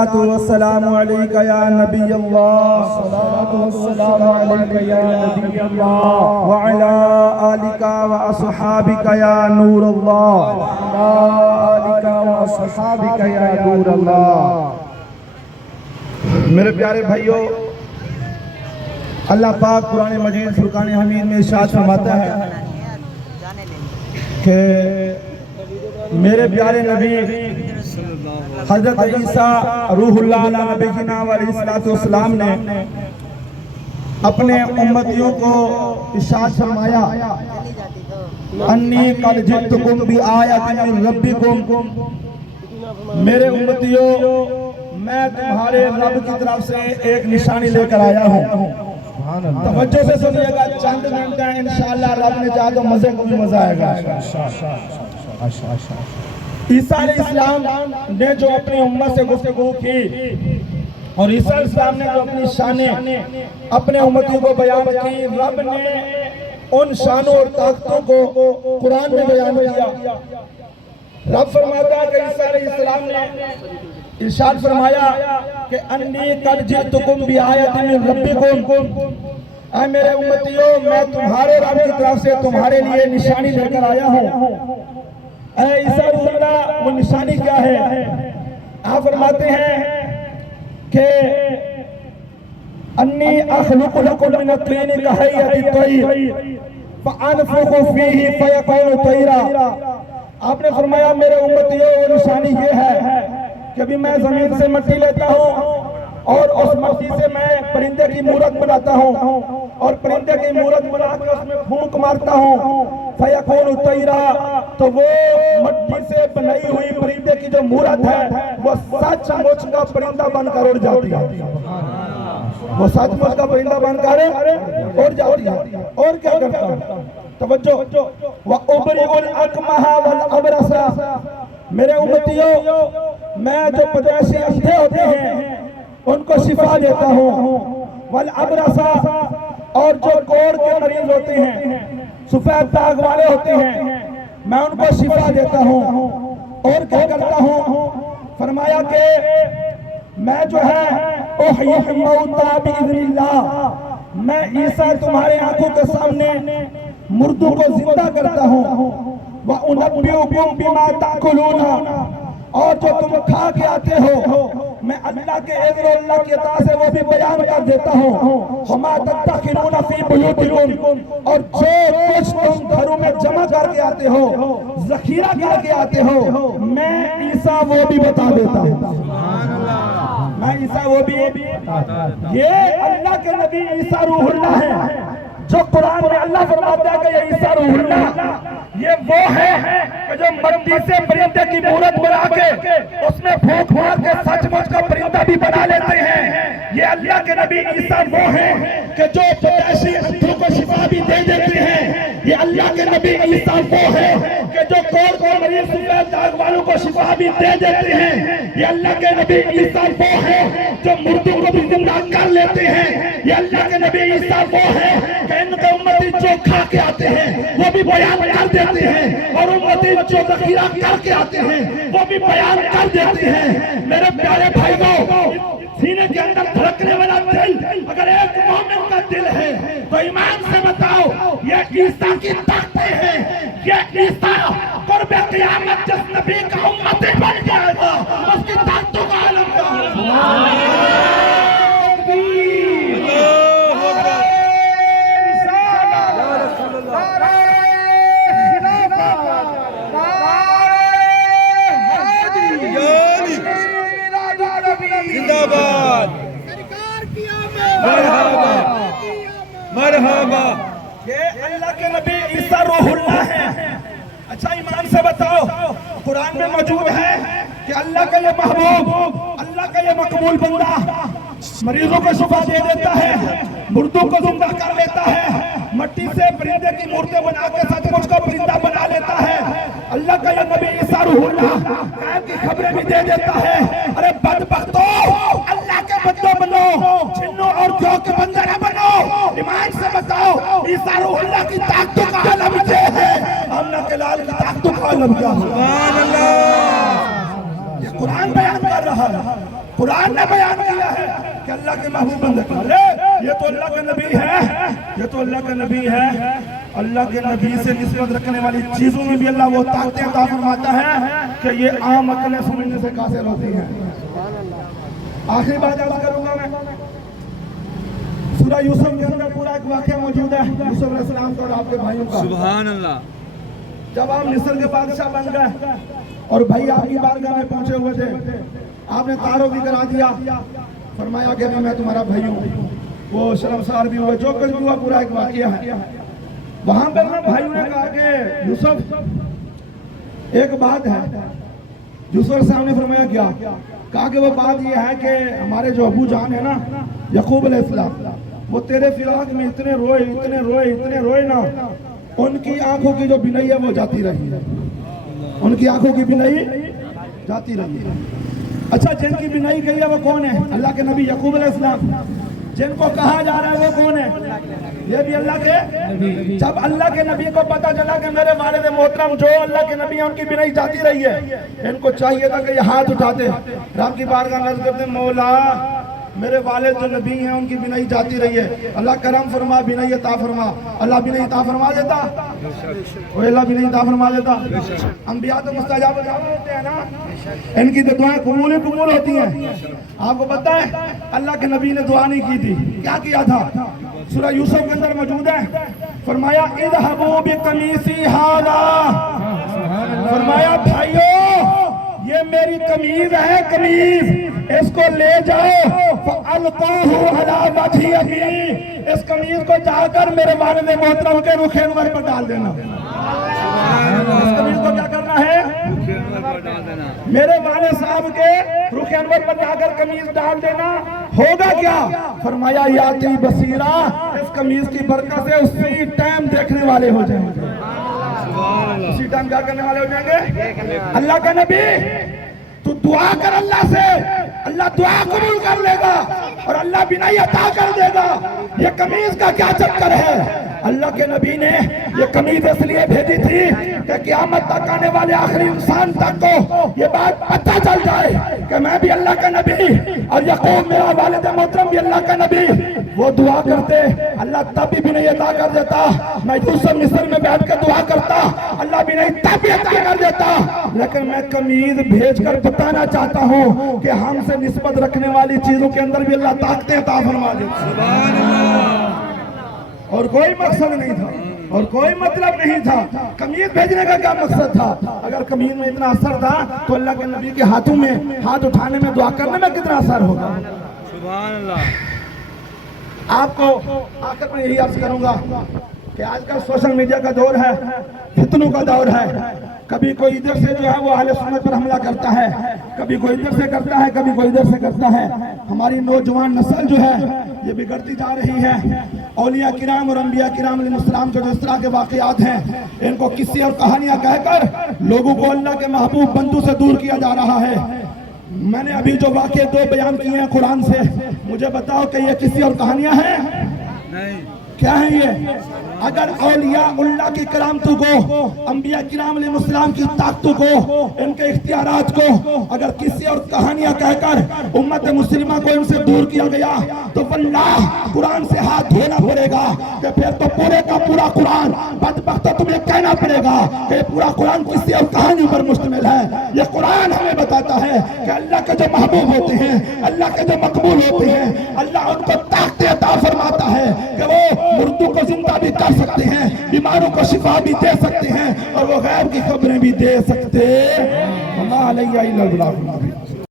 الصلاة والسلام عليك يا نبي الله الصلاة والسلام عليك يا نبي الله وعلى آلك وأصحابك يا نور الله وعلى آلك وأصحابك يا نور الله. میرے پیارے بھائیوں، اللہ پاک قرآن مجید فرقان حمید میں ارشاد فرماتا ہے کہ میرے پیارے نبی حضرت عیسیٰ روح اللہ علیہ نبینا علیہ السلام نے اپنے امتیوں کو ارشاد فرمایا انی قد جئتکم بآیۃ من ربکم، میرے امتیوں میں تمہارے رب کی طرف سے ایک نشانی لے کر آیا ہوں. توجہ سے سنیے گا، چند منٹ ہے، انشاءاللہ رب نے چاہا تو مزے کو بھی مزہ آئے گا. عیسیٰ علیہ السلام نے جو اپنی امت سے گفتگو کی اور عیسیٰ علیہ السلام نے جو اپنی شانیں اپنے امتیوں کو بیان کی، رب نے ان شانوں اور طاقتوں کو قرآن میں بیان کیا. رب فرماتا ہے کہ عیسیٰ علیہ السلام نے ارشاد فرمایا کہ انی قد جئتکم بآیۃ من ربکم، اے میرے امتیوں میں تمہارے رب کی طرف سے تمہارے لیے نشانی لے کر آیا ہوں. اے عیسیٰ روح اللہ، وہ نشانی کیا ہے؟ آپ فرماتے ہیں کہ انی اخلق لکم من الطین کہیئۃ الطیر فانفخ فیہ فیکون طیرا. آپ نے فرمایا میرے امتیوں وہ نشانی یہ ہے کہ بھی میں زمین سے مٹی لیتا ہوں اور اس مٹی سے میں پرندے کی مورت بناتا ہوں اور پرندے کی مورت بنا کے اس میں پھونک مارتا ہوں فیکون طیرا، تو وہ مٹی سے بنائی ہوئی پرندے کی جو مورت ہے وہ سچ مچ کا پرندہ بن کر اڑ جاتی ہے. وہ سچ مچ کا پرندہ بن کر اڑ جاتی ہے. اور کیا کرتا ہے؟ توجہ، وَأُبْرِئُ الْأَكْمَحَ وَالْأَبْرَصَ، میرے امتیوں میں جو پدیسی اندھے ہوتے ہیں ان کو شفا دیتا ہوں، والابرص، اور جو کوڑ کے مریض ہوتے ہیں، سفید داغ والے ہوتے ہیں، میں ان کو شفا دیتا ہوں. اور کیا کرتا ہوں؟ فرمایا کہ میں جو ہے احیی الموتى باذن اللہ، میں عیسیٰ تمہارے آنکھوں کے سامنے مردوں کو زندہ کرتا ہوں. وَأُنَبِّئُكُم بِمَا تَأْكُلُونَ، اور جو تم کھا کے آتے ہو میں اللہ کے اذن و اللہ کی عطا سے وہ بھی بیان کر دیتا ہوں. وَمَا تَدَّخِرُونَ فِي بُيُوتِكُمْ، اور جو کچھ تم گھروں میں جمع کر کے آتے ہو، ذخیرہ کر کے آتے ہو، میں عیسیٰ وہ بھی بتا دیتا ہوں. میں عیسیٰ وہ بھی، یہ اللہ کے نبی عیسیٰ روح اللہ ہے جو قرآن میں اللہ فرماتا ہے کہ یہ عیسیٰ روح اللہ یہ وہ ہے کہ جو مٹی سے پرندے کی مورت بنا کے اس میں پھونک مار کے سچ مچ کا پرندہ بھی بنا لیتے ہیں. یہ اللہ کے نبی عیسیٰ وہ ہیں کہ جو پیدائشی اندھوں کو شفا بھی دے دیتے ہیں. یہ اللہ کے نبی عیسیٰ وہ ہیں کہ جو کوڑ کو مریض سفید داغ والوں کو شفا بھی دے دیتے ہیں. یہ اللہ کے نبی عیسیٰ وہ ہیں جو مردوں کو بھی زندہ کر لیتے ہیں. یہ اللہ کے نبی عیسیٰ وہ ہیں کہ ان کے امتی جو کھا کے آتے ہیں وہ بھی بیان کر دیتے ہیں اور امتی جو ذخیرہ کر کے آتے ہیں وہ بھی بیان کر دیتے ہیں. میرے پیارے بھائیوں، سینے کے اندر دھڑکنے والا دل اگر ایک مومن کا دل ہے تو ایمان سے بتاؤ یہ عیسیٰ کی طاقتیں ہیں. یہ عیسیٰ قرب قیامت جس نبی کا امتی بن جائے گا اس کی طاقتوں کا عالم کا مرحبا. یہ اللہ کے نبی عیسیٰ روح اللہ ہے. اچھا ایمان سے بتاؤ، قرآن میں موجود ہے کہ اللہ کا یہ محبوب، اللہ کا یہ مقبول بندہ مریضوں کو شفا دے دیتا ہے، مردوں کو زندہ کر لیتا ہے، مٹی سے پرندے کی مورتیں بنا کے سچ مچ کا پرندہ بنا لیتا ہے. اللہ کا یہ نبی عیسیٰ روح اللہ غیب کی خبریں بھی دے دیتا ہے. ارے بدبختو، اللہ کے بندوں بنو، جنوں اور دیو کے بندے نہ بنو. ایمان سے بتاؤ عیسیٰ روح اللہ کی طاقتوں کا عالم یہ ہے، آمنہ کے لال کی طاقتوں کا عالم کیا ہے؟ سبحان اللہ. یہ قرآن بیان کر رہا ہے. قرآن نے بیان کیا ہے کہ اللہ کے محبوب بندے ارے یہ تو اللہ کا نبی ہے، یہ تو اللہ کا نبی ہے۔ اللہ کے نبی سے نسبت رکھنے والی چیزوں میں بھی اللہ وہ طاقتیں عطا فرماتا ہے کہ یہ عام عقلیں سمجھنے سے قاصر ہوتی ہیں۔ آخری بات عرض کروں گا میں، سورہ یوسف کے اندر پورا ایک واقعہ موجود ہے یوسف علیہ السلام کا اور آپ کے بھائیوں کا۔ سبحان اللہ۔ جب آپ مصر کے بادشاہ بن گئے اور بھائی آپ کی بارگاہ میں پہنچے ہوئے تھے، آپ نے تعارف بھی کرا دیا، فرمایا کہ میں تمہارا بھائی ہوں، وہ شرمسار بھی ہوئے، جو کچھ بھی ہوا پورا ایک واقعہ ہے۔ وہاں پر نا بھائیوں نے کہا کہ یوسف ایک بات ہے۔ یوسف علیہ السلام نے فرمایا کیا؟ کہا کہ وہ بات یہ ہے کہ ہمارے جو ابو جان ہے نا یعقوب علیہ السلام، وہ تیرے فراق میں اتنے روئے نا، ان کی آنکھوں کی جو بینائی ہے وہ جاتی رہی ہے، ان کی آنکھوں کی بینائی جاتی رہی ہے۔ اچھا جن کی بینائی گئی ہے وہ کون ہے؟ اللہ کے نبی یعقوب علیہ السلام۔ جن کو کہا جا رہا ہے وہ کون ہے؟ یہ بھی اللہ کے۔ جب اللہ کے نبی کو پتا چلا کہ میرے والد محترم جو اللہ کے نبی ہیں ان کی بینائی جاتی رہی ہے، ان کو چاہیے تھا کہ یہ ہاتھ اٹھاتے رب کی بارگاہ میں عرض کرتے مولا میرے والد جو نبی ہیں ان کی بینائی جاتی رہی ہے، اللہ کرم فرما، بینائی عطا فرما۔ اللہ بینائی عطا فرما دیتا، وہ اللہ بینائی عطا فرما دیتا۔ انبیاء تو مستجاب ہوتے ہیں نا، ان کی دعائیں قبول ہوتی ہیں۔ آپ کو پتہ ہے اللہ کے نبی نے دعا نہیں کی تھی، کیا کیا تھا؟ سورہ یوسف کے اندر موجود ہے، فرمایا اذهبوا بقمیصی ھذا، فرمایا بھائیو یہ میری قمیض ہے، قمیض اس کو لے جاؤ فَأَلْقُوهُ عَلَى وَجْهِ أَبِي، اس قمیض کو جا کر میرے والد محترم کے رخ انور پر ڈال دینا۔ اس قمیض کو کیا کرنا ہے؟ میرے والد صاحب کے رخ انور پر جا کر قمیض ڈال دینا۔ ہوگا کیا؟ فرمایا یاتی بصیرہ، اس قمیض کی برکت سے اسی ٹائم دیکھنے والے ہو جائیں گے۔ اسی ٹائم کیا کرنے والے ہو جائیں گے؟ اللہ کا نبی تو دعا کر اللہ سے، اللہ دعا قبول کر لے گا اور اللہ بینائی عطا کر دے گا۔ یہ قمیض کا کیا چکر ہے؟ اللہ کے نبی نے یہ قمیض اس لیے بھیجی تھی کہ قیامت تک آنے والے آخری انسان تک کو یہ بات پتہ چل جائے کہ میں بھی اللہ کا نبی اور یعقوب میرا والد محترم بھی اللہ کا نبی۔ وہ دعا کرتے، اللہ تب بھی نہیں عطا کر دیتا۔ میں یوسف مصر میں بیٹھ کر دعا کرتا، اللہ بھی نہیں تب بھی عطا کر دیتا۔ لیکن میں قمیض بھیج کر بتانا چاہتا ہوں کہ ہم سے نسبت رکھنے والی چیزوں کے اندر بھی اللہ طاقتیں عطا فرما دیتا۔ اور کوئی مقصد نہیں تھا اور کوئی مطلب نہیں تھا۔ قمیض بھیجنے کا کیا مقصد تھا؟ اگر قمیض میں اتنا اثر تھا تو اللہ کے نبی کے ہاتھوں میں ہاتھ اٹھانے میں دعا کرنے میں کتنا اثر ہوگا؟ سبحان اللہ۔ آپ کو آخر میں یہی عرض کروں گا کہ آج کل سوشل میڈیا کا دور ہے، فتنوں کا دور ہے۔ کبھی کوئی ادھر سے جو ہے وہ اہل سنت پر حملہ کرتا ہے، کبھی کوئی ادھر سے کرتا ہے، کبھی کوئی ادھر سے کرتا ہے۔ ہماری نوجوان نسل جو ہے یہ بگڑتی جا رہی ہے۔ اولیاء کرام اور انبیاء کرام علیہ السلام کے جو اس طرح کے واقعات ہیں ان کو قصے اور کہانیاں کہہ کر لوگوں کو اللہ کے محبوب بندوں سے دور کیا جا رہا ہے۔ میں نے ابھی جو واقعے 2 بیان کیے ہیں قرآن سے، مجھے بتاؤ کہ یہ قصے اور کہانیاں ہیں؟ نہیں۔ کیا ہے یہ؟ اگر اولیاء اللہ کی کرامتوں کو، انبیاء کرام علیہ السلام کی طاقتوں کو، ان کے اختیارات کو اگر قصے اور کہانیاں کہہ کر امت مسلمہ کو ان سے دور کیا گیا تو واللہ قرآن سے ہاتھ دھونا پڑے گا کہ پھر تو پورے کا پورا قرآن بدبخت تمہیں کہنا پڑے گا کہ یہ پورا قرآن قصے اور کہانیوں پر مشتمل ہے۔ یہ قرآن ہمیں بتاتا ہے کہ اللہ کے جو محبوب ہوتے ہیں، اللہ کے جو مقبول ہوتے ہیں، اللہ ان کو طاقت عطا فرماتا ہے کہ وہ مردوں کو زندہ بھی کر سکتے ہیں، بیماروں کو شفا بھی دے سکتے ہیں اور وہ غیب کی خبریں بھی دے سکتے ہیں۔ اللہ علیہ